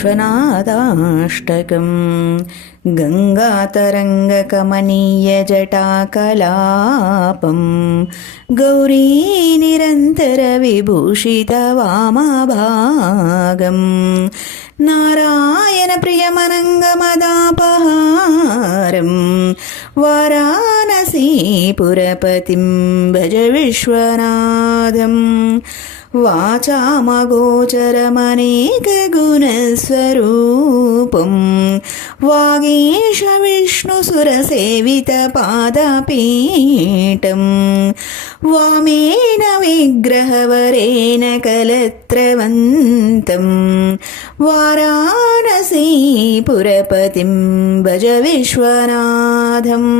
विश्वनाथाष्टकम् गङ्गातरङ्गकमनीयजटाकलापम् गौरी निरन्तरविभूषितवामभागम् नारायणप्रियमनङ्गमदापहारम् वाराणसीपुरपतिं भज विश्वनाथम् वाचामगोचरमनेकगुणस्वरूपम् वागीश विष्णुसुरसेवितपादपीठम् वामेन विग्रहवरेण कलत्रवन्तम् वाराणसीपुरपतिं भज विश्वनाथम्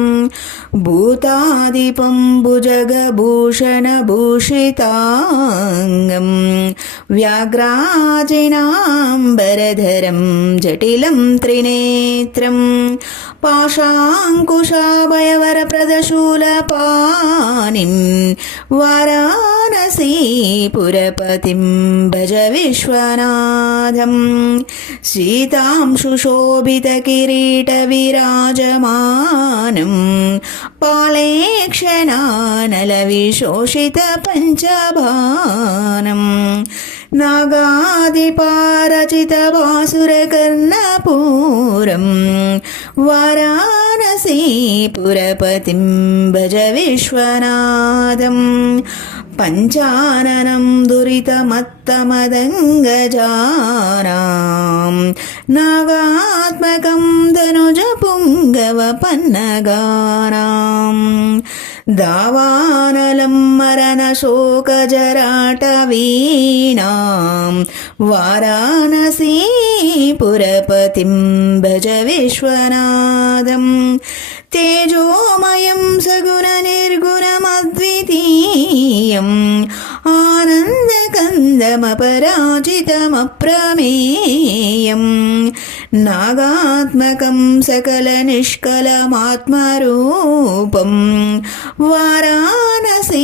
भूतादिपं भुजगभूषणभूषिताङ्गम् व्याघ्राजिनाम्बरधरं जटिलं त्रिनेत्रम् पाशाङ्कुशाभयवरप्रदशूलपाणिं वाराणसीपुरपतिं भज विश्वनाथम् सीतांशुशोभितकिरीटविराजमानं पालेक्षणानलविशोषितपञ्चभानम् नागादिपारचितवासुरकर्णपूरम् वाराणसीपुरपतिं भज विश्वनाथम् पञ्चाननं दुरितमत्तमदङ्गजानां नागात्मकं धनुजपुङ्गवपन्नगानां दावानलं मरणशोकजराटवीणां वाराणसीपुरपतिं भज विश्वनाथम् तेजोमयं सगुणनिर्गुणमद्वितीयम् आनन्दकन्दमपराजितमप्रमेयम् नागात्मकं सकलनिष्कलमात्मरूपम् वाराणसीपुरपतिं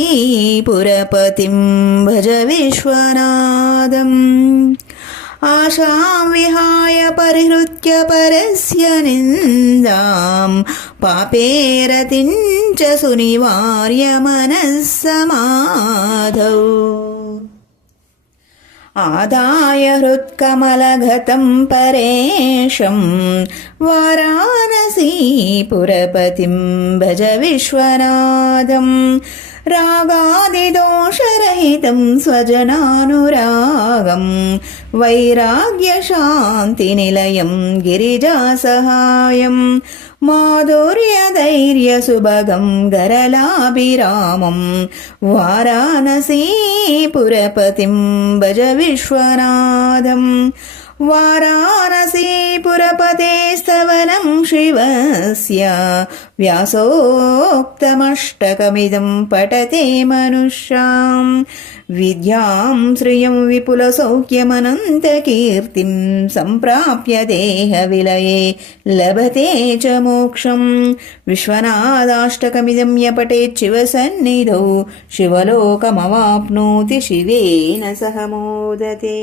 भज विश्वनाथम् आशां विहाय परिहृत्य परस्य निन्दां पापेरतिं च सुनिवार्य मनः समाधौ आदाय हृत्कमलगतं परेशं वाराणसीपुरपतिं भज विश्वनाथम् रागादिदोषरहितं स्वजनानुरागं वैराग्यशान्तिनिलयं गिरिजासहायं माधुर्यधैर्यसुभगं गरलाभिरामं वाराणसीपुरपतिं भज विश्वनाथम् वाराणसीपुरपते स्तवनं शिवस्य व्यासोक्तमष्टकमिदं पठते मनुष्यां विद्यां श्रियं विपुलसौख्यमनन्तकीर्तिं सम्प्राप्य देहविलये लभते च मोक्षं विश्वनाथाष्टकमिदं य पठेत् शिवसन्निधौ शिवलोकमवाप्नोति शिवेन सह मोदते।